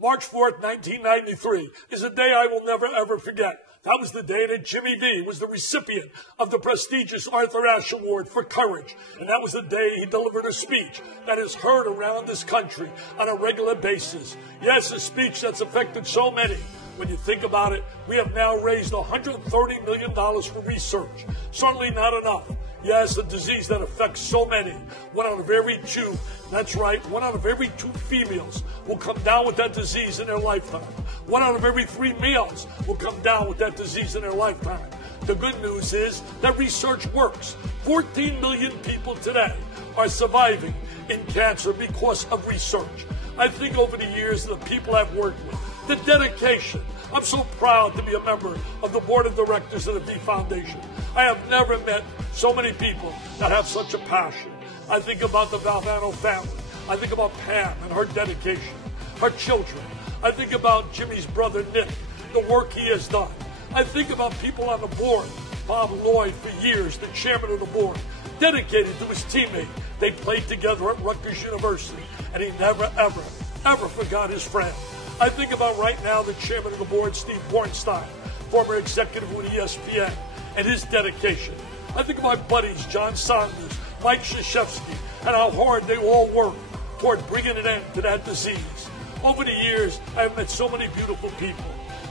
March 4th, 1993 is a day I will never, ever forget. That was the day that Jimmy V was the recipient of the prestigious Arthur Ashe Award for Courage. And that was the day he delivered a speech that is heard around this country on a regular basis. Yes, a speech that's affected so many. When you think about it, we have now raised $130 million for research. Certainly not enough. Yes, a disease that affects so many. 1 out of every 2, that's right, 1 out of every 2 females will come down with that disease in their lifetime. 1 out of every 3 males will come down with that disease in their lifetime. The good news is that research works. 14 million people today are surviving in cancer because of research. I think over the years, the people I've worked with, the dedication. I'm so proud to be a member of the board of directors of the V Foundation. I have never met so many people that have such a passion. I think about the Valvano family. I think about Pam and her dedication, her children. I think about Jimmy's brother, Nick, the work he has done. I think about people on the board. Bob Lloyd, for years, the chairman of the board, dedicated to his teammate. They played together at Rutgers University, and he never, ever, ever forgot his friend. I think about right now the chairman of the board, Steve Bornstein, former executive with ESPN, and his dedication. I think of my buddies, John Saunders, Mike Krzyzewski, and how hard they all work toward bringing an end to that disease. Over the years, I have met so many beautiful people.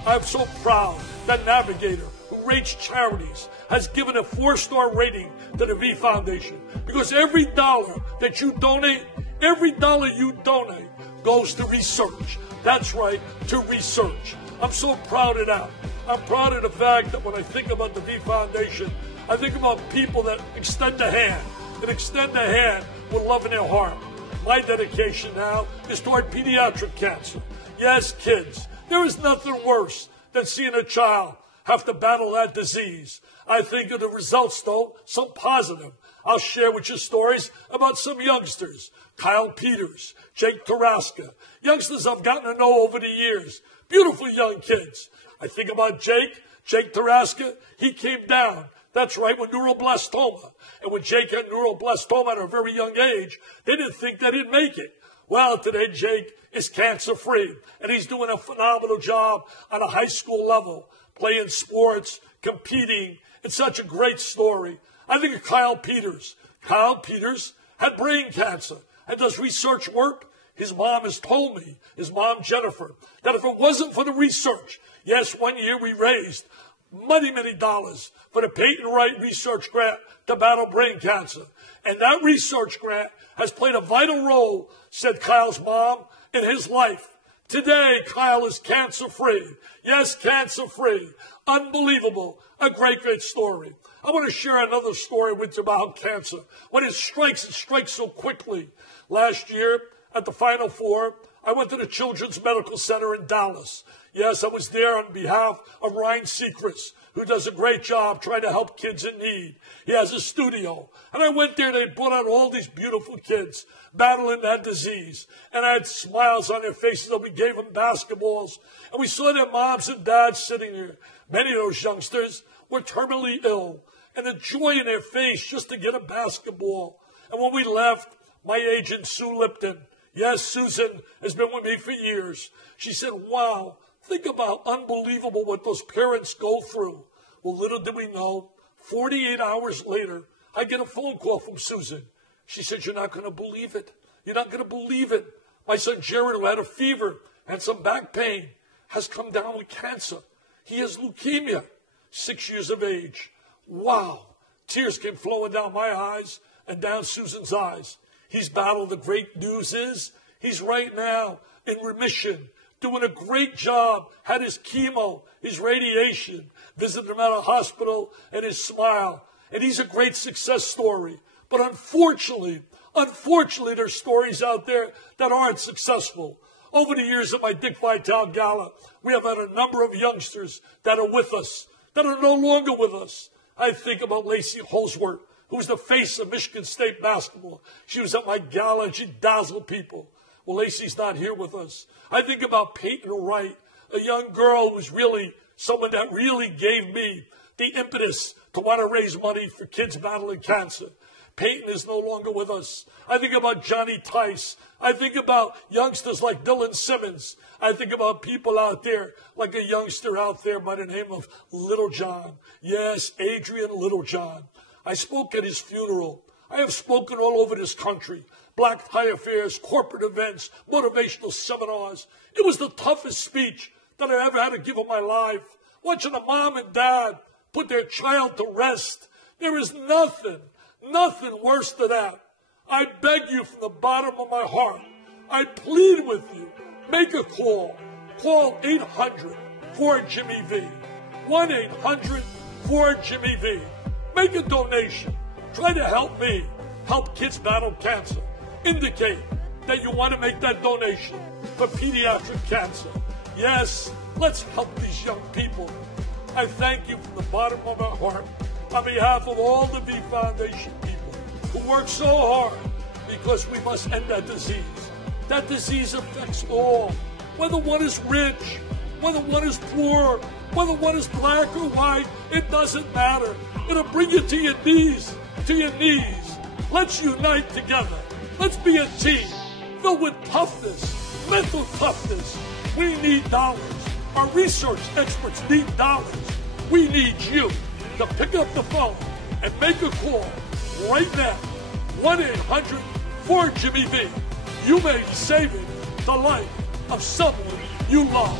I'm so proud that Navigator, who rates charities, has given a 4-star rating to the V Foundation, because every dollar that you donate, every dollar you donate goes to research. That's right, to research. I'm so proud of that. I'm proud of the fact that when I think about the V Foundation, I think about people that extend a hand, with love in their heart. My dedication now is toward pediatric cancer. Yes, kids, there is nothing worse than seeing a child have to battle that disease. I think of the results, though, some positive. I'll share with you stories about some youngsters. Kyle Peters, Jake Taraska, youngsters I've gotten to know over the years. Beautiful young kids. I think about Jake Taraska, he came down. That's right, with neuroblastoma. And when Jake had neuroblastoma at a very young age, they didn't think that he'd make it. Well, today Jake is cancer-free, and he's doing a phenomenal job on a high school level, playing sports, competing. It's such a great story. I think of Kyle Peters. Kyle Peters had brain cancer and does research work. His mom has told me, his mom Jennifer, that if it wasn't for the research, yes, one year we raised many dollars for the Peyton Wright Research Grant to battle brain cancer. And that research grant has played a vital role, said Kyle's mom, in his life. Today, Kyle is cancer-free. Yes, cancer-free. Unbelievable. A great story. I want to share another story with you about cancer. When it strikes so quickly. Last year, at the Final Four, I went to the Children's Medical Center in Dallas. Yes, I was there on behalf of Ryan Seacrest, who does a great job trying to help kids in need. He has a studio. And I went there, they brought out all these beautiful kids battling that disease. And I had smiles on their faces, and we gave them basketballs. And we saw their moms and dads sitting there. Many of those youngsters were terminally ill. And the joy in their face just to get a basketball. And when we left, my agent, Sue Lipton, yes, Susan has been with me for years. She said, wow, think about unbelievable what those parents go through. Well, little did we know, 48 hours later, I get a phone call from Susan. She said, you're not going to believe it. You're not going to believe it. My son Jared, who had a fever and some back pain, has come down with cancer. He has leukemia, 6 years of age. Wow. Tears came flowing down my eyes and down Susan's eyes. He's battled. The great news is he's right now in remission, doing a great job, had his chemo, his radiation, visited him at a hospital, and his smile. And he's a great success story. But unfortunately, there's stories out there that aren't successful. Over the years at my Dick Vitale Gala, we have had a number of youngsters that are with us, that are no longer with us. I think about Lacey Holsworth, who was the face of Michigan State basketball. She was at my gala and she dazzled people. Well, Lacey's not here with us. I think about Peyton Wright, a young girl who was really someone that really gave me the impetus to want to raise money for kids battling cancer. Peyton is no longer with us. I think about Johnny Tice. I think about youngsters like Dylan Simmons. I think about people out there, like a youngster out there by the name of Little John. Yes, Adrian Littlejohn. I spoke at his funeral. I have spoken all over this country. Black tie affairs, corporate events, motivational seminars. It was the toughest speech that I ever had to give in my life. Watching a mom and dad put their child to rest. There is nothing worse than that. I beg you from the bottom of my heart. I plead with you. Make a call. Call 800-4-JIMMY-V. 1-800-4-JIMMY-V. Make a donation. Try to help me help kids battle cancer. Indicate that you want to make that donation for pediatric cancer. Yes, let's help these young people. I thank you from the bottom of my heart on behalf of all the V Foundation people who work so hard because we must end that disease. That disease affects all, whether one is rich, whether one is poor, whether one is black or white, it doesn't matter. It'll bring you to your knees, Let's unite together. Let's be a team filled with toughness, mental toughness. We need dollars. Our research experts need dollars. We need you to pick up the phone and make a call right now. 1-800-4-JIMMY-V. You may be saving the life of someone you love.